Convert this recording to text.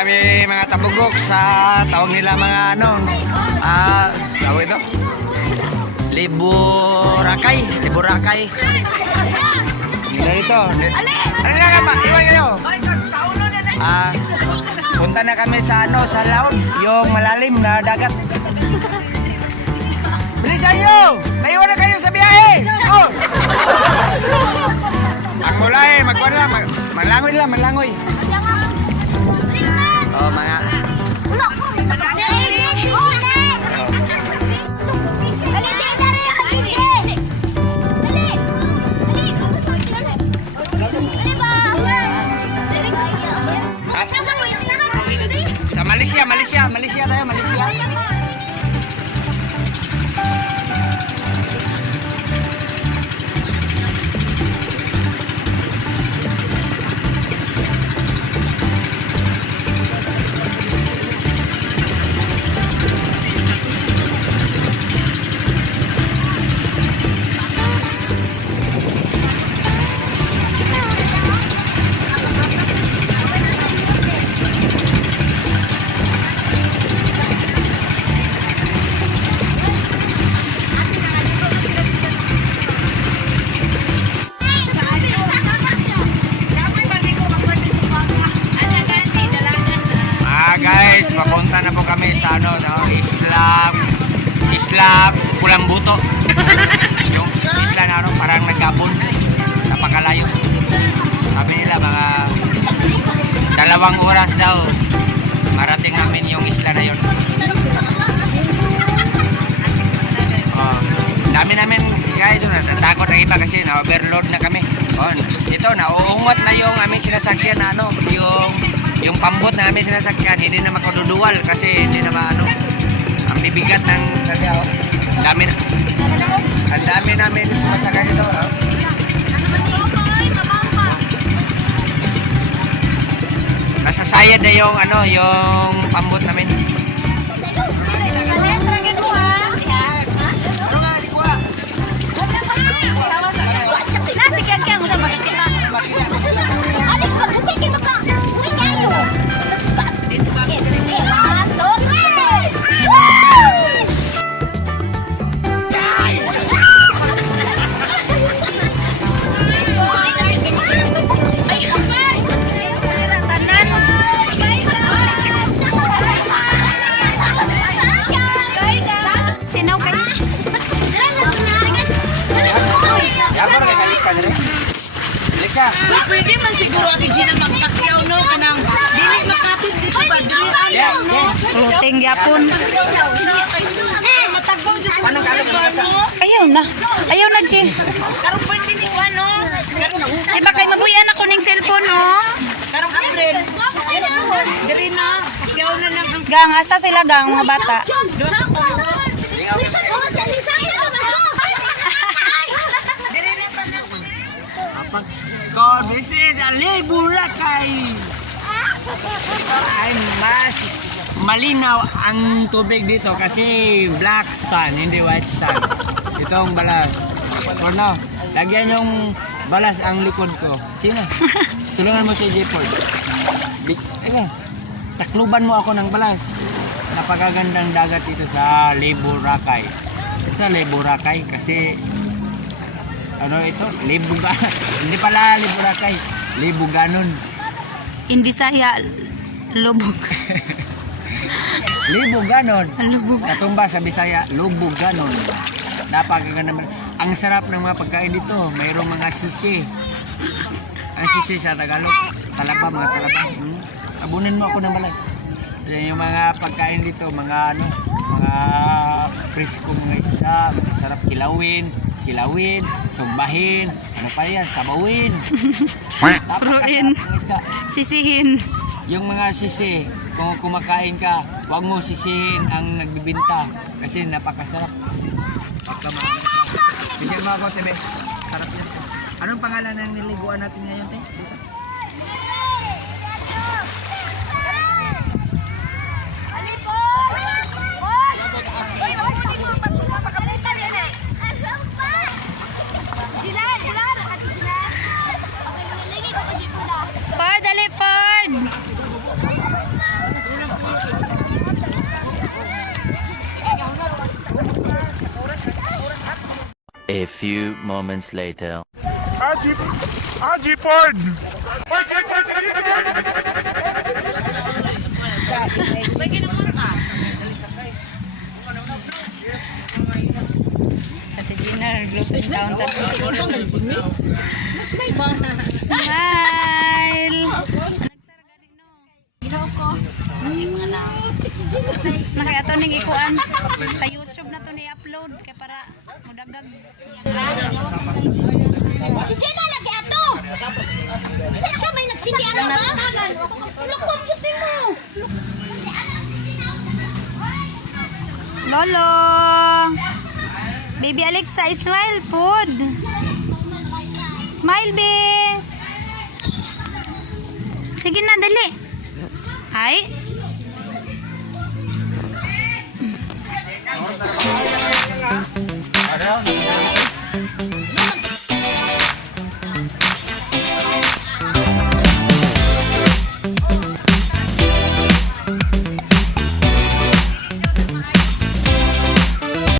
Kami mga tabugok sa tawag nila mga ano, tawag ito, Liburakay. Dito. Ano na naman? Iwan nyo. Punta na kami sa ano, sa laut, yung malalim na dagat. Bilisan nyo! Naiwan na kayo sa biyahe! Oh! Ang mulay, maglangoy. Oh, mga sa Malaysia tayo, Malaysia. Papunta na po kami sa ano, Isla Kulambuto. Yung isla na ano, parang nagkapon. Napakalayo. Sabi nila mga 2 oras daw marating namin yung isla na yun. Dami namin guys, natatakot ang iba kasi na-overload na kami. Ito, nauungot na yung aming sinasakyan na ano, yung pambot na aming sinasakyan, hindi na makaduduwal kasi hindi na maano. Ang bibigat ng kanya, ang dami namin sumasakyan dito. Nasa sayad na yung ano, yung pambot namin. Pwede man siguro ati Gina magpakyaw no kanang dili makatid dito ba dili Uting yapon. matagaw jud ko Ayaw na Jin. karong pwede ni ano Ay ba kay mabuyan ako ning cellphone no. karong April diri na pakyaw na lang ang Gang asa sila gang mga bata. This is a Liburakay. Ay, mas malinaw ang tubig dito kasi black sun, hindi white sun. Itong balas. Ano? Lagyan yung balas ang likod ko. Sino? Tulungan mo si J-Ford. Takluban mo ako ng balas. Napakagandang dagat dito sa Liburakay. Sa Liburakay kasi ano ito? Libuganon. Hindi pala Liburakay. Libuganon. In Bisaya lubog. Libuganon. Lubog. Katumba sa Bisaya, Lubuganon. Napakaganda. Ang sarap ng mga pagkain dito. Mayroong mga sisi. Ang sisi sa Tagalog. Talaba, mga talaba. Abunin mo ako ng balat. Yan yung mga pagkain dito, mga ano, mga presko mga isda, masasarap kilawin, sumbahin, ano pa yan, sabawin. Puruin. Sisihin. Yung mga sisi, kung kumakain ka, huwag mo sisihin ang nagbibinta kasi napakasarap. Bigyan mo ako, Tebe. Sarap yan. Anong pangalan ng niliguan natin ngayon, Te? Ford, dali Ford. A few moments later. Haji Ford! Ate Gina, gluten counter. Smile! Nakaya to ning ikuan sa YouTube na to ni upload kay para mudagag. Si Jenna lagi ato. Siya may nagsindi ang nabagan. Lukwang puti mo. Lolo! Baby Alexa, smile food. Smile, be. Sige na, dali. Ay. Ano?